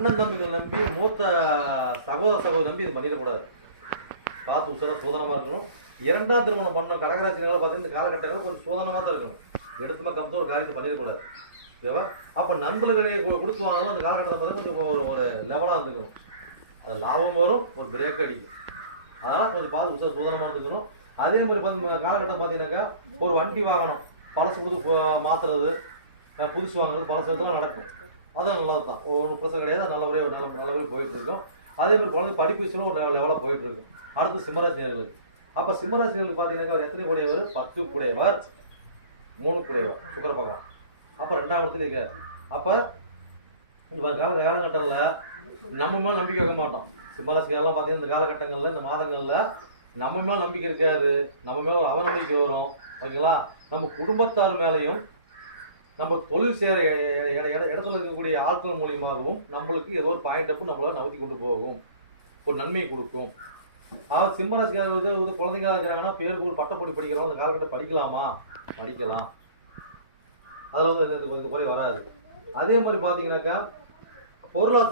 அண்ணன் தம்பிகள் நம்பி மூத்த சகோதரி நம்பி இது பண்ணிடக்கூடாது. பார்த்து உசாரா சூதனமாக இருக்கணும். இரண்டாம் திருமணம் பண்ண கடகராசினால பார்த்தீங்கன்னா இந்த காலகட்டத்தில் கொஞ்சம் சூதனமாக தான் இருக்கணும். எடுத்துமா கம்மியாக ஒரு காரியத்தை பண்ணிடக்கூடாது. ஓகேவா? அப்போ நண்பர்களை கொடுத்து வாங்கினாலும் அந்த காலகட்டத்தில் பார்த்தீங்கன்னா ஒரு லெவலாக இருந்துக்கணும். அது லாபம் வரும், ஒரு பிரேக் அடிக்கும். அதனால் கொஞ்சம் பார்த்து உசார சூதனமாக இருந்துக்கணும். அதே மாதிரி காலகட்டம் பார்த்தீங்கன்னாக்கா ஒரு வண்டி வாங்கணும், பழசு கொடுத்து மாற்றுறது, புதுசு வாங்குறது, பழசு இதெல்லாம் நடக்கும். அதான் நல்லது தான், ஒரு பிரச்சனை கிடையாது. நல்லபடியாக போயிட்டு இருக்கோம். அதே மாதிரி குழந்தை படிப்பு விஷயம் ஒரு லெவலாக போயிட்டு இருக்கும். அடுத்து சிம்மராசினியர்களுக்கு. அப்போ சிம்மராசினியர்களுக்கு பார்த்தீங்கன்னாக்கா அவர் எத்தனை கூடியவர்? 10 கூடியவர், 3 கூடியவர் சுக்கிர பகவான். அப்போ 2ஆம் இடத்துல இருக்கார். அப்போ இந்த காலகட்டங்களில் நம்ம மேலே நம்பிக்கை வைக்க மாட்டோம். சிம்மராசிக்காரெல்லாம் பார்த்தீங்கன்னா இந்த காலகட்டங்களில் இந்த மாதங்களில் நம்ம மேலே நம்பிக்கை இருக்காது, நம்ம மேலே ஒரு அவநம்பிக்கை வரும். ஓகேங்களா? நம்ம குடும்பத்தார் மேலேயும் நம்ம தொழில் செய்கிற இடத்துல இருக்கக்கூடிய ஆட்கள் மூலியமாகவும் நம்மளுக்கு ஏதோ ஒரு பாயிண்ட் அப்பு நம்மளால் நகர்த்தி கொண்டு போகும், ஒரு நன்மை கொடுக்கும். அதாவது சிம்மராசிக்காரர் குழந்தைங்க இருக்கிறாங்கன்னா பேருக்கு ஒரு பட்டப்படி படிக்கிறோம், அந்த காலகட்டம் படிக்கலாமா? படிக்கலாம். அதில் இது குறை வராது. அதே மாதிரி பார்த்தீங்கன்னாக்கா பொருளாதார